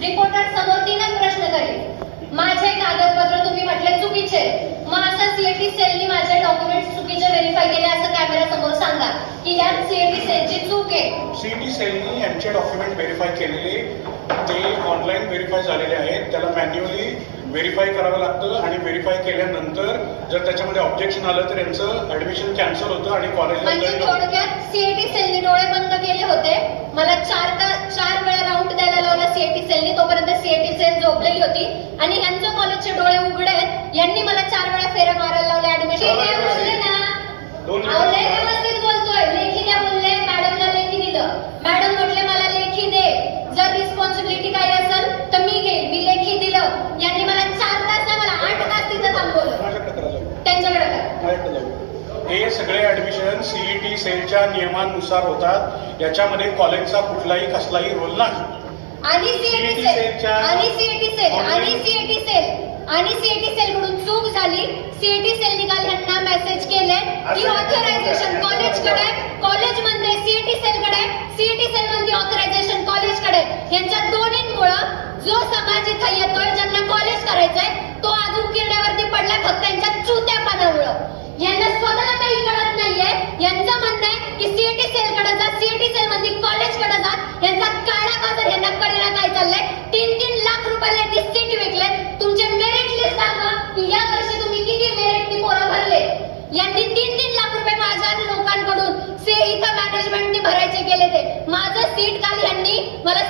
Reporter समोर तीनच प्रश्न करेल. माझे कागदपत्र तुम्ही म्हटले चुकीचे. मग असं सीएटी सेलनी माझे डॉक्युमेंट चुकीचे व्हेरीफाय केले असं कॅमेरा समोर सांगा. की यात सीएटी सेलची चूक आहे. सीईटी सेलनी यांचे डॉक्युमेंट व्हेरीफाय केलेले ते ऑनलाईन व्हेरीफाय झालेले आहेत. त्याला मॅन्युअली व्हेरीफाय करावं लागतं आणि व्हेरीफाय केल्यानंतर जर त्याच्यामध्ये ऑब्जेक्शन आलं तर यांचं ऍडमिशन कॅन्सल होतं आणि म्हणजे थोडक्यात सीएटी सेलनी डोळे बंद केले होते मला चार का चार वेळा राऊंड द्यायला लावला सीएटी सेलनी तोपर्यंत सीएटी झोपलेली होती. आणि यांचं कॉलेजचे डोळे उघडे आहेत. यांनी मला चार वेळा फेऱ्या मारायला लावल्या ऍडमिशन बोलले ना? व्यवस्थित बोलतोय. लेखी द्या बोलले मॅडमला लेखी दिलं. मॅडम म्हटले मला लेखी दे. जर रिस्पॉन्सिबिलिटी काही असेल तर मी घेईन. मी लेखी दिलं. यांनी मला चार तास नाही मला आठ तास तिथं थांबवलं. त्यांच्याकडे. हे सगळे ऍडमिशन सीईटी सेलच्या नियमानुसार होतात. याच्यामध्ये कॉलेजचा कुठलाही कसलाही रोल नाही. आणि CET सेल सेलच्या आणि सीएटी सेल online- आणि सीएटी सेल आणि सेल कडून चूक झाली. सीएटी सेल निकाल ह्यांना मेसेज केले. की ऑथरायझेशन कॉलेजकडे कॉलेजमध्ये सीएटी सेल कडे सीएटी सेल मध्ये ऑथरायझेशन कॉलेजकडे यांच्या दोन्हींमुळं जो समाज इथं येतोय ज्यांना कॉलेज करायचंय तो अजून किरड्यावरती पडलाय फक्त त्यांच्या चुत्या पानामुळं यांना स्वतःला काही कळत नाहीये यांचं म्हणणं आहे की सीएटी सेल कडे जा सीएटी सेल मध्ये कॉलेजकडे जा यांचा काळा बाजार यांना कळलं काय चाललंय तीन तीन लाख रुपयाला यांनी सीट विकले तुमचे मेरिट लिस्ट सांगा की या वर्षी तुम्ही किती मेरिट ती पोरं भरले यांनी तीन तीन लाख रुपये माझ्या लोकांकडून से इथं मॅनेजमेंटनी भरायचे केले ते. माझं सीट काल यांनी मला